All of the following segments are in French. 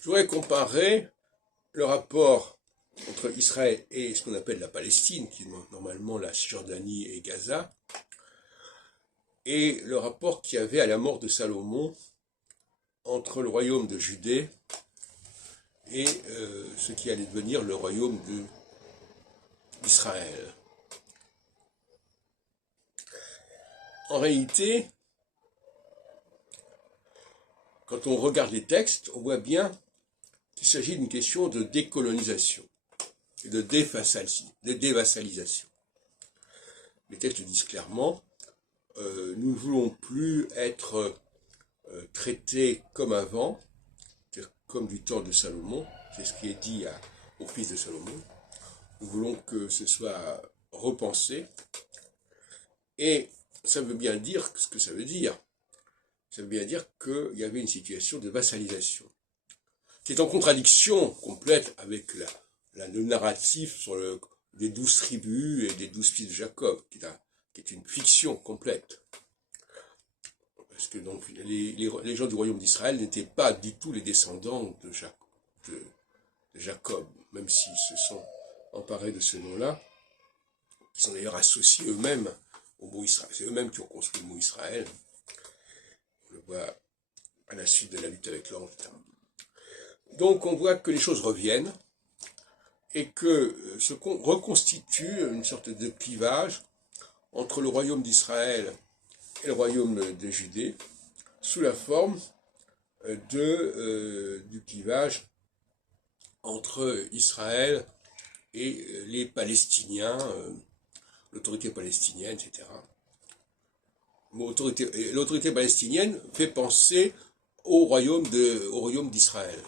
Je voudrais comparer le rapport entre Israël et ce qu'on appelle la Palestine, qui est normalement la Cisjordanie et Gaza, et le rapport qu'il y avait à la mort de Salomon entre le royaume de Judée et ce qui allait devenir le royaume d'Israël. En réalité, quand on regarde les textes, on voit bien qu'il s'agit d'une question de décolonisation et de dévassalisation. Les textes disent clairement, nous ne voulons plus être traités comme avant, c'est-à-dire comme du temps de Salomon, c'est ce qui est dit au fils de Salomon. Nous voulons que ce soit repensé, et ça veut bien dire ce que ça veut dire. Ça veut bien dire qu'il y avait une situation de vassalisation, qui est en contradiction complète avec le narratif sur les 12 tribus et des 12 fils de Jacob, qui est une fiction complète. Parce que donc les gens du royaume d'Israël n'étaient pas du tout les descendants de Jacob, même s'ils se sont emparés de ce nom-là, qui sont d'ailleurs associés eux-mêmes au mot Israël. C'est eux-mêmes qui ont construit le mot Israël. On le voit à la suite de la lutte avec l'ange. Donc on voit que les choses reviennent et que se reconstitue une sorte de clivage entre le royaume d'Israël et le royaume de Judée, sous la forme du clivage entre Israël et les Palestiniens, l'autorité palestinienne, etc. L'autorité palestinienne fait penser au royaume d'Israël.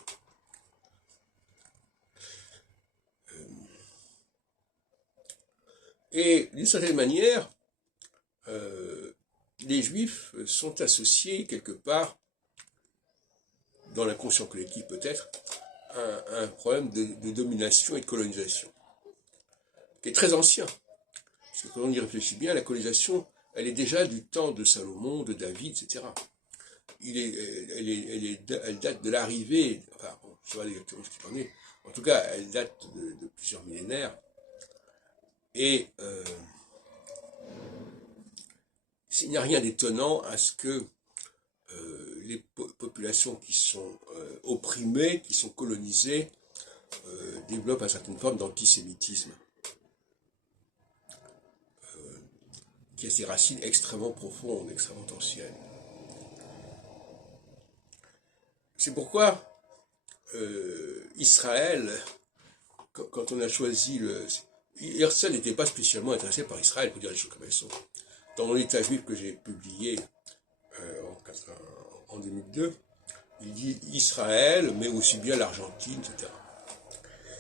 Et d'une certaine manière, les Juifs sont associés quelque part, dans l'inconscient collectif peut-être, à un problème de domination et de colonisation, qui est très ancien. Parce que quand on y réfléchit bien, la colonisation, elle est déjà du temps de Salomon, de David, etc. Elle date de l'arrivée, enfin, bon, je ne sais pas exactement ce qu'il en est, en tout cas, elle date de plusieurs millénaires, et il n'y a rien d'étonnant à ce que les populations qui sont opprimées, qui sont colonisées, développent une certaine forme d'antisémitisme, qui a ses racines extrêmement profondes, extrêmement anciennes. C'est pourquoi Israël, quand on a choisi Herzl n'était pas spécialement intéressé par Israël, pour dire les choses comme elles sont. Dans l'État juif que j'ai publié en 2002, il dit Israël, mais aussi bien l'Argentine, etc.